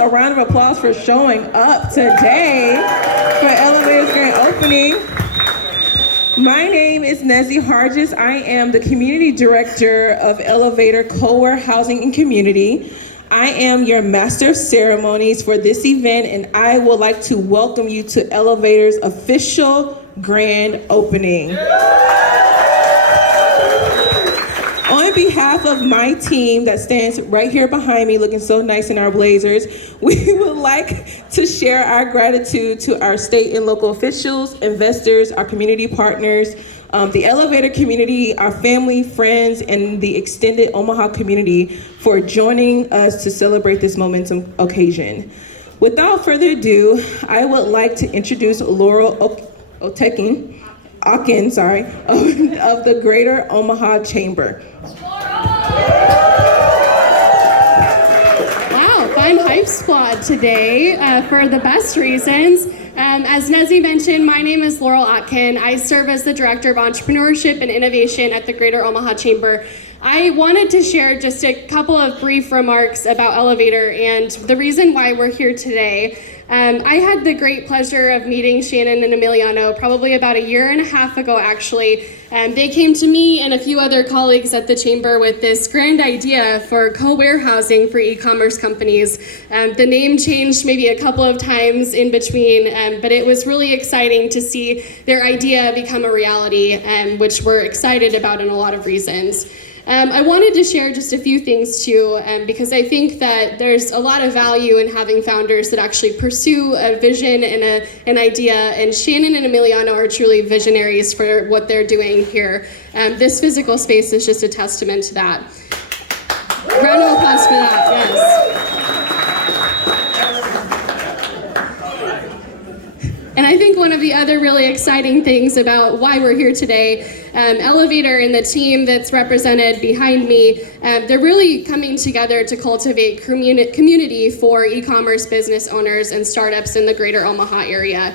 a round of applause for showing up today for Elevator's grand opening. My name is Nezzy Hargis. I am the Community Director of Elevator Co-work Housing and Community. I am your Master of Ceremonies for this event, and I would like to welcome you to Elevator's official grand opening. On behalf of my team that stands right here behind me looking so nice in our blazers, we would like to share our gratitude to our state and local officials, investors, our community partners, the Elevator community, our family, friends, and the extended Omaha community for joining us to celebrate this momentum occasion. Without further ado, I would like to introduce Laurel Ocken, of the Greater Omaha Chamber. Wow, fun hype squad today for the best reasons. As Nezzy mentioned, my name is Laurel Ocken. I serve as the Director of Entrepreneurship and Innovation at the Greater Omaha Chamber. I wanted to share just a couple of brief remarks about Elevator and the reason why we're here today. I had the great pleasure of meeting Shannon and Emiliano probably about a year and a half ago, actually. They came to me and a few other colleagues at the Chamber with this grand idea for co-warehousing for e-commerce companies. The name changed maybe a couple of times in between, but it was really exciting to see their idea become a reality, which we're excited about in a lot of reasons. I wanted to share just a few things too, because I think that there's a lot of value in having founders that actually pursue a vision and an idea, and Shannon and Emiliano are truly visionaries for what they're doing here. This physical space is just a testament to that. Round of applause for that, yes. And I think one of the other really exciting things about why we're here today, Elevator and the team that's represented behind me, they're really coming together to cultivate community for e-commerce business owners and startups in the Greater Omaha area.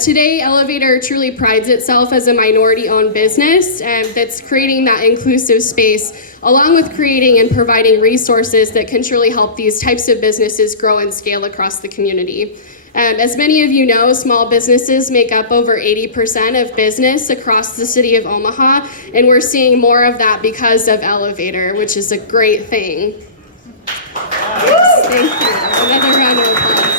Today, Elevator truly prides itself as a minority-owned business that's creating that inclusive space, along with creating and providing resources that can truly help these types of businesses grow and scale across the community. As many of you know, small businesses make up over 80% of business across the city of Omaha, and we're seeing more of that because of Elevator, which is a great thing. Yes, thank you. Another round of applause.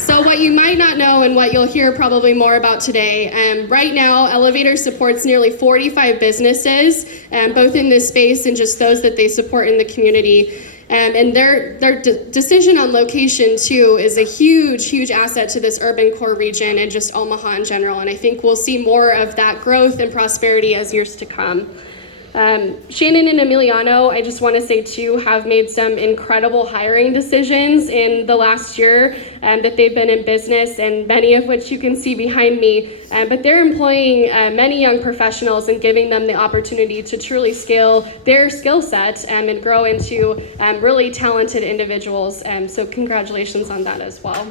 So what you might not know and what you'll hear probably more about today, right now Elevator supports nearly 45 businesses, both in this space and just those that they support in the community. And their decision on location, too, is a huge asset to this urban core region and just Omaha in general. And I think we'll see more of that growth and prosperity as years to come. Shannon and Emiliano, I just want to say, too, have made some incredible hiring decisions in the last year that they've been in business, and many of which you can see behind me. But they're employing many young professionals and giving them the opportunity to truly scale their skill set and grow into really talented individuals. So congratulations on that as well.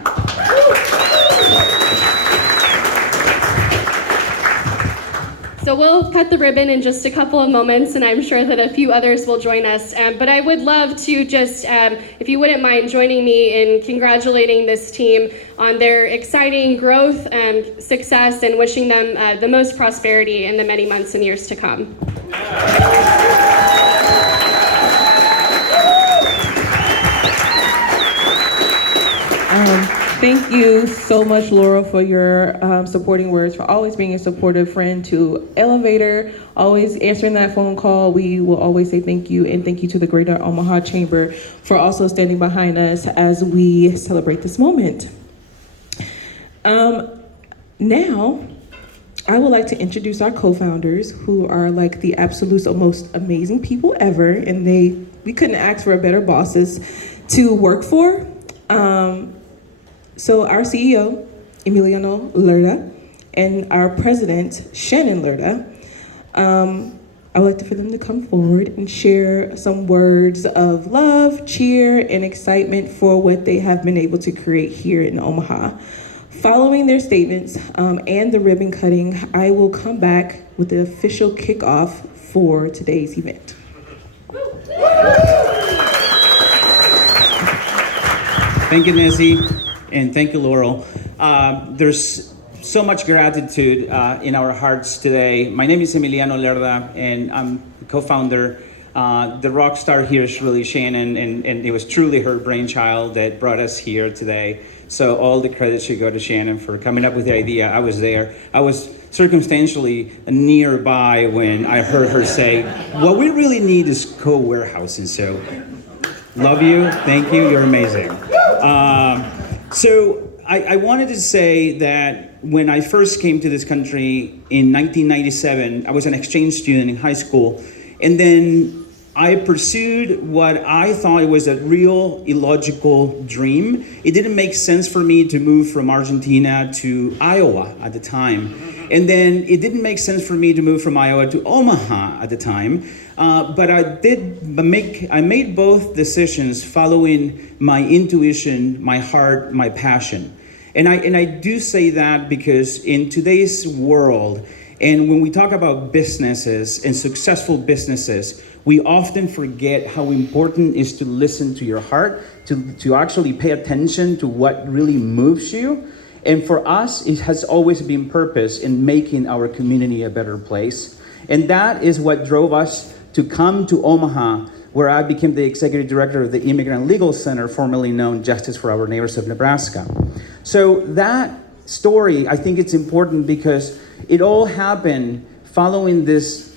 So we'll cut the ribbon in just a couple of moments, and I'm sure that a few others will join us. But I would love to just, if you wouldn't mind joining me in congratulating this team on their exciting growth and success, and wishing them the most prosperity in the many months and years to come. Thank you so much, Laura, for your supporting words, for always being a supportive friend to Elevator, always answering that phone call. We will always say thank you, and thank you to the Greater Omaha Chamber for also standing behind us as we celebrate this moment. Now, I would like to introduce our co-founders, who are like the absolute most amazing people ever, and we couldn't ask for better bosses to work for. So our CEO, Emiliano Lerda, and our president, Shannon Lerda, I would like for them to come forward and share some words of love, cheer, and excitement for what they have been able to create here in Omaha. Following their statements and the ribbon cutting, I will come back with the official kickoff for today's event. Thank you, Nancy, and thank you, Laurel. There's so much gratitude in our hearts today. My name is Emiliano Lerda, and I'm the co-founder. The rock star here is really Shannon, and it was truly her brainchild that brought us here today. So all the credit should go to Shannon for coming up with the idea. I was there. I was circumstantially nearby when I heard her say, what we really need is co-warehousing. So love you, thank you, you're amazing. So I wanted to say that when I first came to this country in 1997, I was an exchange student in high school, and then I pursued what I thought was a real illogical dream. It didn't make sense for me to move from Argentina to Iowa at the time. And then it didn't make sense for me to move from Iowa to Omaha at the time. But I made both decisions following my intuition, my heart, my passion. And I do say that because in today's world, and when we talk about businesses and successful businesses, we often forget how important it is to listen to your heart, to actually pay attention to what really moves you. And for us, it has always been purpose in making our community a better place. And that is what drove us to come to Omaha, where I became the executive director of the Immigrant Legal Center, formerly known Justice for Our Neighbors of Nebraska. So that story, I think it's important because it all happened following this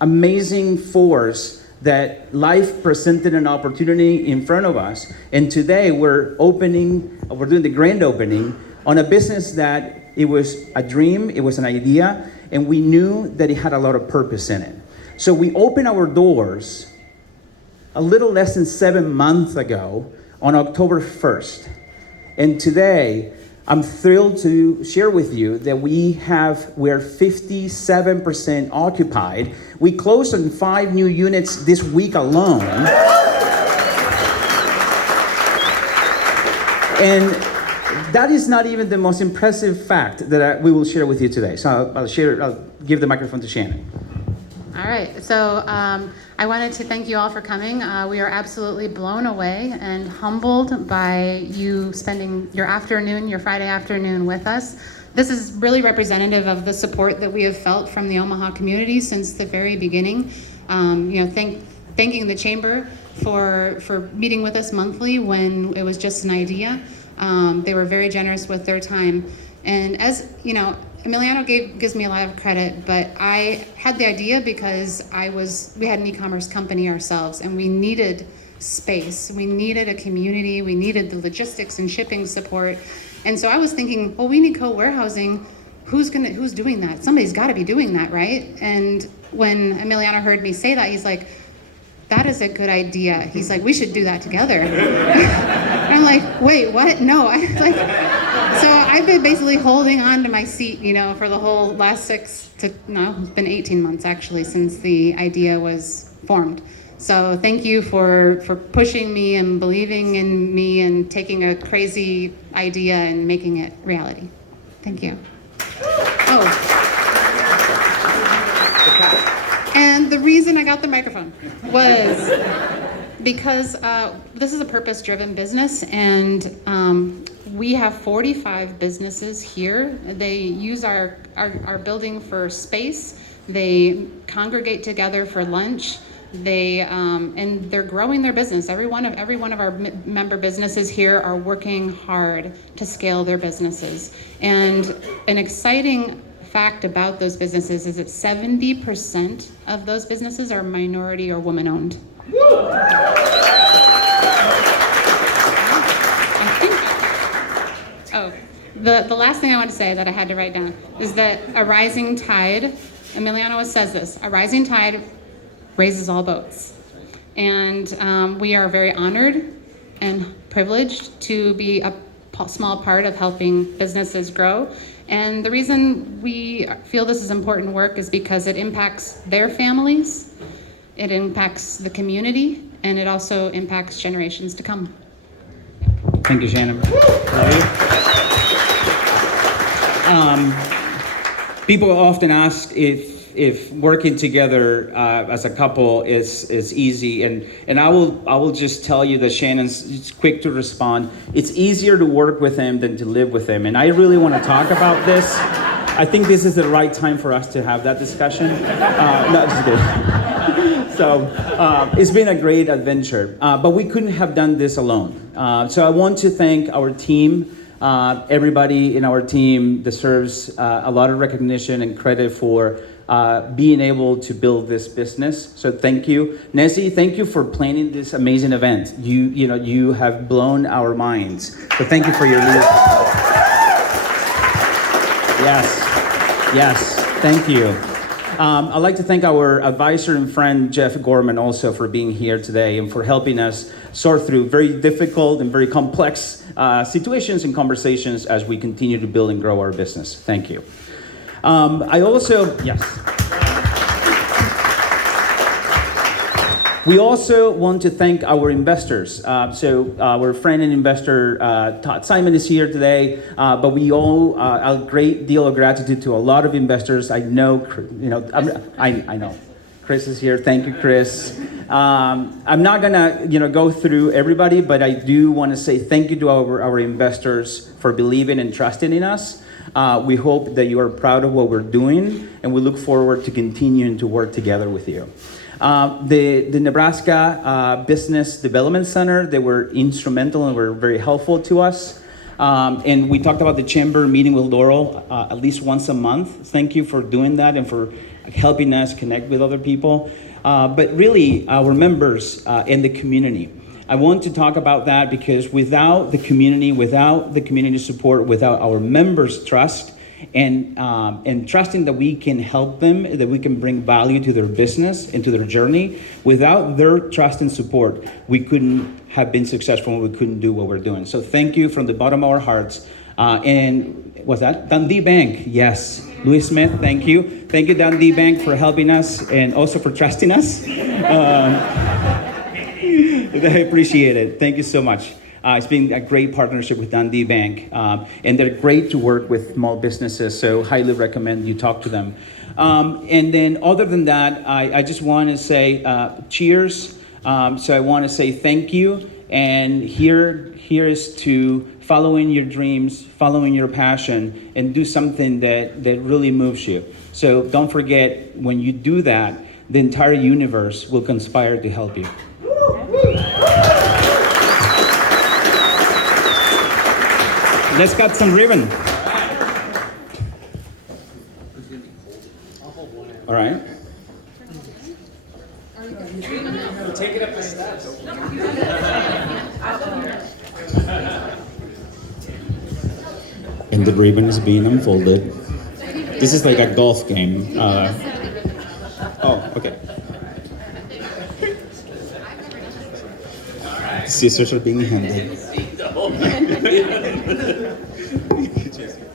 amazing force that life presented an opportunity in front of us. And today we're doing the grand opening on a business that it was a dream, it was an idea, and we knew that it had a lot of purpose in it. So we opened our doors a little less than 7 months ago on October 1st. And today, I'm thrilled to share with you that we're 57% occupied. We closed on 5 new units this week alone. And that is not even the most impressive fact that we will share with you today. So I'll give the microphone to Shannon. All right, so I wanted to thank you all for coming. We are absolutely blown away and humbled by you spending your Friday afternoon with us. This is really representative of the support that we have felt from the Omaha community since the very beginning. Thanking the Chamber for meeting with us monthly when it was just an idea. They were very generous with their time. And as you know, Emiliano gives me a lot of credit, but I had the idea because we had an e-commerce company ourselves, and we needed space. We needed a community. We needed the logistics and shipping support. And so I was thinking, well, we need co-warehousing. Who's doing that? Somebody's got to be doing that, right? And when Emiliano heard me say that, he's like, that is a good idea. He's like, we should do that together. And I'm like, wait, what? No, so I've been basically holding on to my seat, for the whole last it's been 18 months actually since the idea was formed. So thank you for pushing me and believing in me and taking a crazy idea and making it reality. Thank you. Oh. And the reason I got the microphone was because this is a purpose-driven business, and we have 45 businesses here. They use our building for space. They congregate together for lunch. And they're growing their business. Every one of our member businesses here are working hard to scale their businesses. And an exciting fact about those businesses is that 70% of those businesses are minority or woman-owned. The last thing I want to say that I had to write down is that a rising tide, Emiliano says this, a rising tide raises all boats. And we are very honored and privileged to be a small part of helping businesses grow. And the reason we feel this is important work is because it impacts their families, it impacts the community, and it also impacts generations to come. Thank you, Shannon. Love you. People often ask if if working together as a couple is easy, and I will just tell you that Shannon's quick to respond. It's easier to work with him than to live with him, and I really want to talk about this. I think this is the right time for us to have that discussion. No, just kidding. So it's been a great adventure, but we couldn't have done this alone. So I want to thank our team. Everybody in our team deserves a lot of recognition and credit for being able to build this business. So thank you. Nessie, thank you for planning this amazing event. You have blown our minds. So thank you for your leadership. Yes, thank you. I'd like to thank our advisor and friend, Jeff Gorman, also for being here today and for helping us sort through very difficult and very complex situations and conversations as we continue to build and grow our business. Thank you. We also want to thank our investors. So our friend and investor, Todd Simon, is here today, but we owe a great deal of gratitude to a lot of investors. I know, I know. Chris is here. Thank you, Chris. I'm not gonna, go through everybody, but I do want to say thank you to our investors for believing and trusting in us. We hope that you are proud of what we're doing, and we look forward to continuing to work together with you. The Nebraska Business Development Center, they were instrumental and were very helpful to us. And we talked about the chamber meeting with Laurel at least once a month. Thank you for doing that and for helping us connect with other people. But really, our members and the community. I want to talk about that because without the community support, without our members' trust, and trusting that we can help them, that we can bring value to their business and to their journey. Without their trust and support, we couldn't have been successful and we couldn't do what we're doing. So thank you from the bottom of our hearts. And what's that? Dundee Bank, yes. Louis Smith, thank you. Thank you, Dundee Bank, for helping us and also for trusting us. I appreciate it. Thank you so much. It's been a great partnership with Dundee Bank, and they're great to work with small businesses, so highly recommend you talk to them. And then other than that, I just want to say cheers. So I want to say thank you, and here is to following your dreams, following your passion, and do something that really moves you. So don't forget, when you do that, the entire universe will conspire to help you. Let's cut some ribbon. All right. Take it up the steps. And the ribbon is being unfolded. This is like a golf game. Okay. Scissors are being handed. All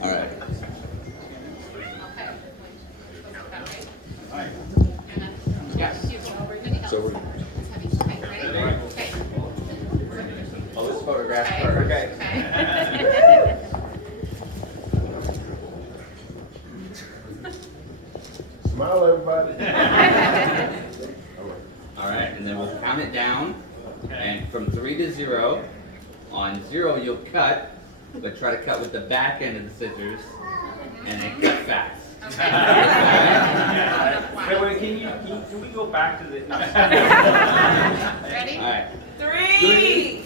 right. So we're. Oh, this photograph. Okay. Smile, everybody. All right, and then we'll count it down, and from 3 to 0. On 0, you'll cut, but try to cut with the back end of the scissors, and then cut fast. Wait, can we go back to the... Ready? All right. 3,